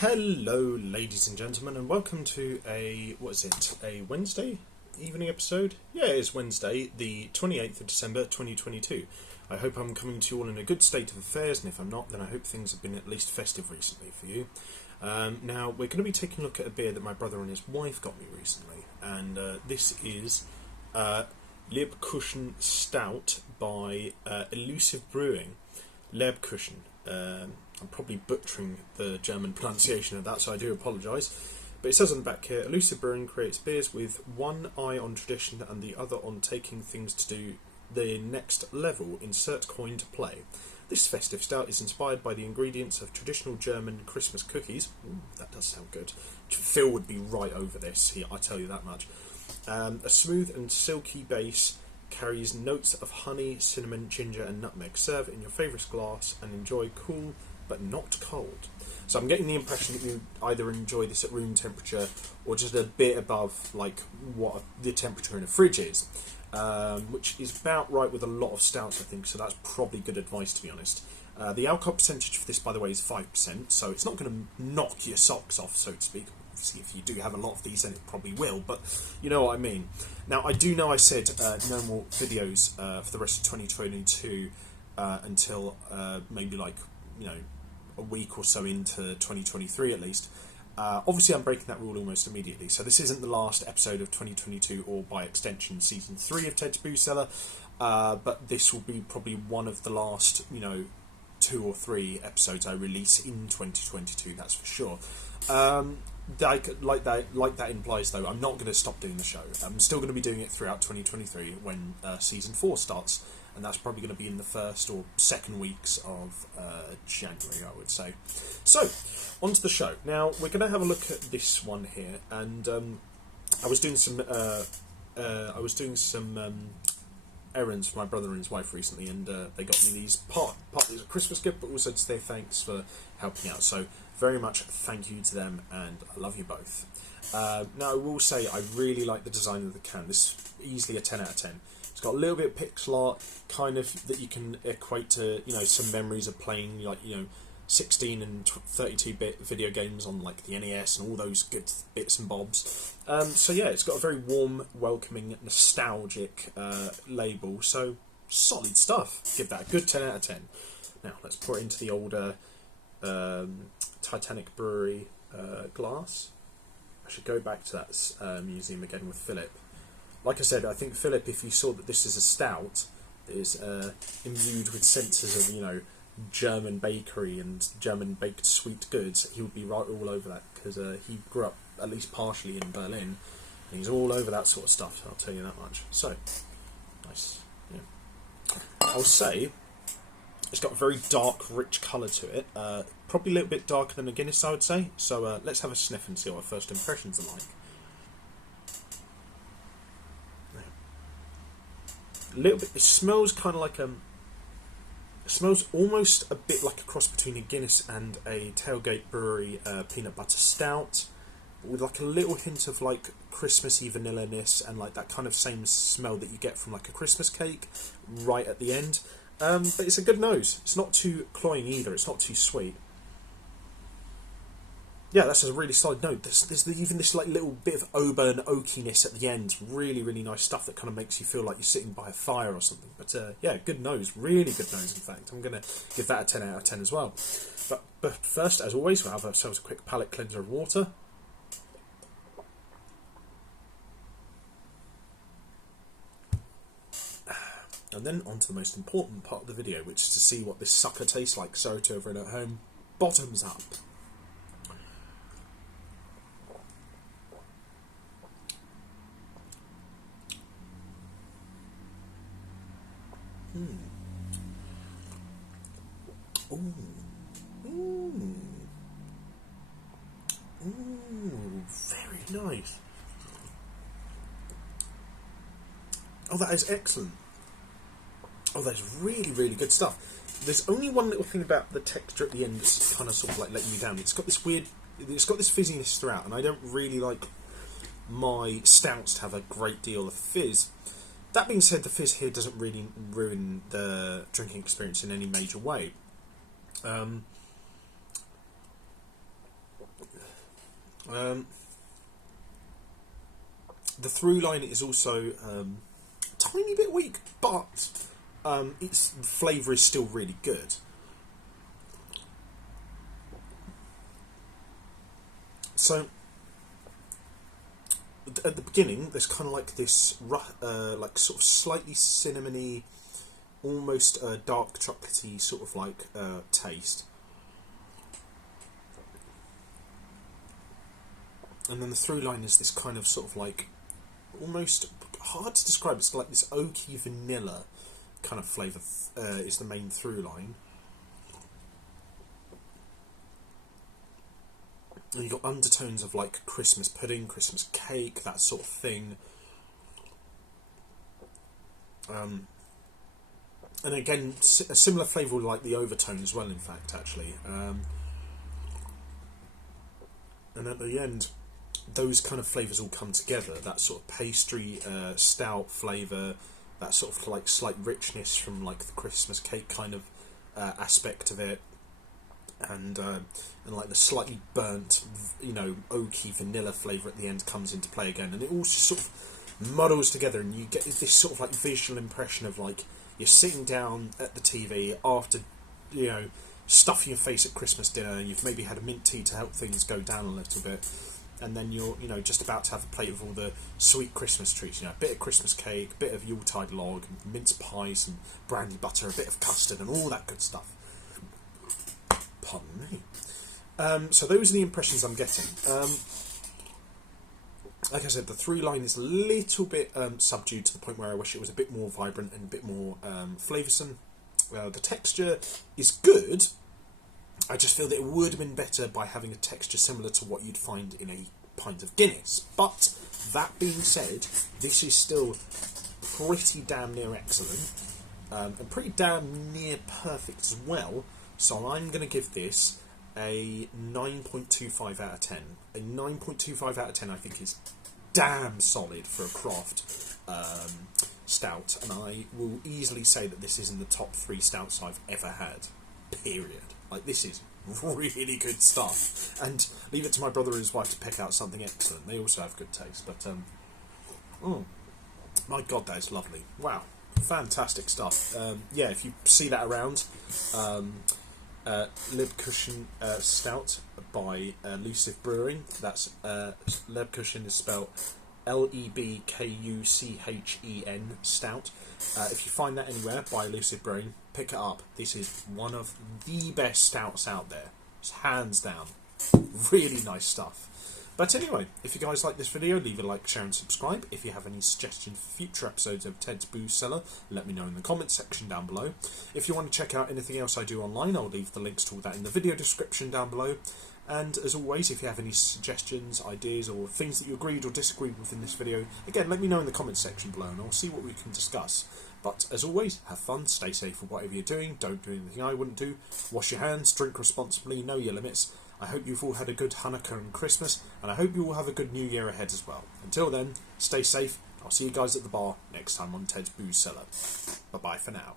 Hello, ladies and gentlemen, and welcome to a Wednesday evening episode? Yeah, it's Wednesday, the 28th of December, 2022. I hope I'm coming to you all in a good state of affairs, and if I'm not, then I hope things have been at least festive recently for you. Now, we're going to be taking a look at a beer that my brother and his wife got me recently, and this is Lebkuchen Stout by Elusive Brewing. Lebkuchen. I'm probably butchering the German pronunciation of that, so I do apologise. But it says on the back here, Elusive Brewing creates beers with one eye on tradition and the other on taking things to do the next level. Insert coin to play. This festive stout is inspired by the ingredients of traditional German Christmas cookies. Ooh, that does sound good. Phil would be right over this, I tell you that much. A smooth and silky base carries notes of honey, cinnamon, ginger and nutmeg. Serve in your favourite glass and enjoy cool but not cold. So I'm getting the impression that you either enjoy this at room temperature or just a bit above like what the temperature in a fridge is, which is about right with a lot of stouts, I think, so that's probably good advice, to be honest. The alcohol percentage for this, by the way, is 5%, so it's not going to knock your socks off, so to speak. Obviously, if you do have a lot of these, then it probably will, but you know what I mean. Now, I do know I said no more videos for the rest of 2022 until maybe like, you know, a week or so into 2023 at least. Obviously, I'm breaking that rule almost immediately, so this isn't the last episode of 2022 or by extension Season 3 of Ted's Brew Cellar, but this will be probably one of the last, you know, 2 or 3 episodes I release in 2022, that's for sure. Like that implies, though, I'm not going to stop doing the show. I'm still going to be doing it throughout 2023 when Season 4 starts, and that's probably going to be in the first or second weeks of January, I would say. So, on to the show. Now, we're going to have a look at this one here, and I was doing some errands for my brother and his wife recently, and they got me these partly as a Christmas gift, but also to say thanks for helping out. So, very much thank you to them, and I love you both. Now, I will say I really like the design of the can. This is easily a 10 out of 10. It's got a little bit of pixel art, kind of that you can equate to, you know, some memories of playing, like, you know, 16 and 32-bit video games on, like, the NES and all those good bits and bobs. So, yeah, it's got a very warm, welcoming, nostalgic label. So, solid stuff. Give that a good 10 out of 10. Now, let's pour it into the older Titanic Brewery glass. I should go back to that museum again with Philip. Like I said, I think Philip, if you saw that this is a stout that is imbued with senses of, you know, German bakery and German baked sweet goods, he would be right all over that, because he grew up at least partially in Berlin, and he's all over that sort of stuff, I'll tell you that much. So, nice. Yeah. I'll say it's got a very dark, rich colour to it, probably a little bit darker than a Guinness, I would say. So let's have a sniff and see what our first impressions are like. A little bit. It smells kind of like it smells almost a bit like a cross between a Guinness and a Tailgate Brewery peanut butter stout, with like a little hint of like Christmassy vanilla-ness and like that kind of same smell that you get from like a Christmas cake right at the end. But it's a good nose. It's not too cloying either. It's not too sweet. Yeah, that's a really solid note. There's even this like little bit of auburn oakiness at the end. Really, really nice stuff that kind of makes you feel like you're sitting by a fire or something. But yeah, good nose. Really good nose, in fact. I'm going to give that a 10 out of 10 as well. But first, as always, we'll have ourselves a quick palate cleanser of water. And then on to the most important part of the video, which is to see what this sucker tastes like. So to everyone at home, bottoms up. Ooh. Ooh. Ooh. Very nice. Oh, that is excellent. Oh, that's really, really good stuff. There's only one little thing about the texture at the end that's kind of sort of like letting you down. It's got this weird, it's got this fizziness throughout, and I don't really like my stouts to have a great deal of fizz. That being said, the fizz here doesn't really ruin the drinking experience in any major way. The through line is also a tiny bit weak, but its flavour is still really good. So at the beginning, there's kind of like this, like sort of slightly cinnamony, almost dark chocolatey sort of like taste, and then the through line is this kind of sort of like almost hard to describe. It's like this oaky vanilla kind of flavour is the main through line. And you've got undertones of like Christmas pudding, Christmas cake, that sort of thing. And again, a similar flavour like the overtone as well, in fact, actually. And at the end, those kind of flavours all come together. That sort of pastry, stout flavour, that sort of like slight richness from like the Christmas cake kind of aspect of it. And like the slightly burnt, oaky vanilla flavour at the end comes into play again, and it all just sort of muddles together, and you get this sort of like visual impression of like you're sitting down at the TV after, stuffing your face at Christmas dinner, and you've maybe had a mint tea to help things go down a little bit, and then you're, just about to have a plate of all the sweet Christmas treats, a bit of Christmas cake, a bit of Yuletide log, mince pies, and brandy butter, a bit of custard, and all that good stuff. Pardon me. So those are the impressions I'm getting. Like I said, the through line is a little bit subdued to the point where I wish it was a bit more vibrant and a bit more flavoursome. The texture is good. I just feel that it would have been better by having a texture similar to what you'd find in a pint of Guinness. But that being said, this is still pretty damn near excellent, and pretty damn near perfect as well. So I'm going to give this a 9.25 out of 10. A 9.25 out of 10 I think is damn solid for a craft stout, and I will easily say that this is in the top 3 stouts I've ever had, period. Like, this is really good stuff, and leave it to my brother and his wife to pick out something excellent. They also have good taste, but my god, that is lovely. Wow, fantastic stuff. Yeah, if you see that around, Lebkuchen Stout by Elusive Brewing. That's Lebkuchen is spelled Lebkuchen Stout. If you find that anywhere by Elusive Brewing, pick it up. This is one of the best stouts out there. It's hands down. Really nice stuff. But anyway, if you guys like this video, leave a like, share and subscribe. If you have any suggestions for future episodes of Ted's Booze Cellar, let me know in the comments section down below. If you want to check out anything else I do online, I'll leave the links to all that in the video description down below. And as always, if you have any suggestions, ideas, or things that you agreed or disagreed with in this video, again, let me know in the comments section below and I'll see what we can discuss. But as always, have fun, stay safe with whatever you're doing, don't do anything I wouldn't do, wash your hands, drink responsibly, know your limits. I hope you've all had a good Hanukkah and Christmas, and I hope you all have a good New Year ahead as well. Until then, stay safe. I'll see you guys at the bar next time on Ted's Booze Cellar. Bye-bye for now.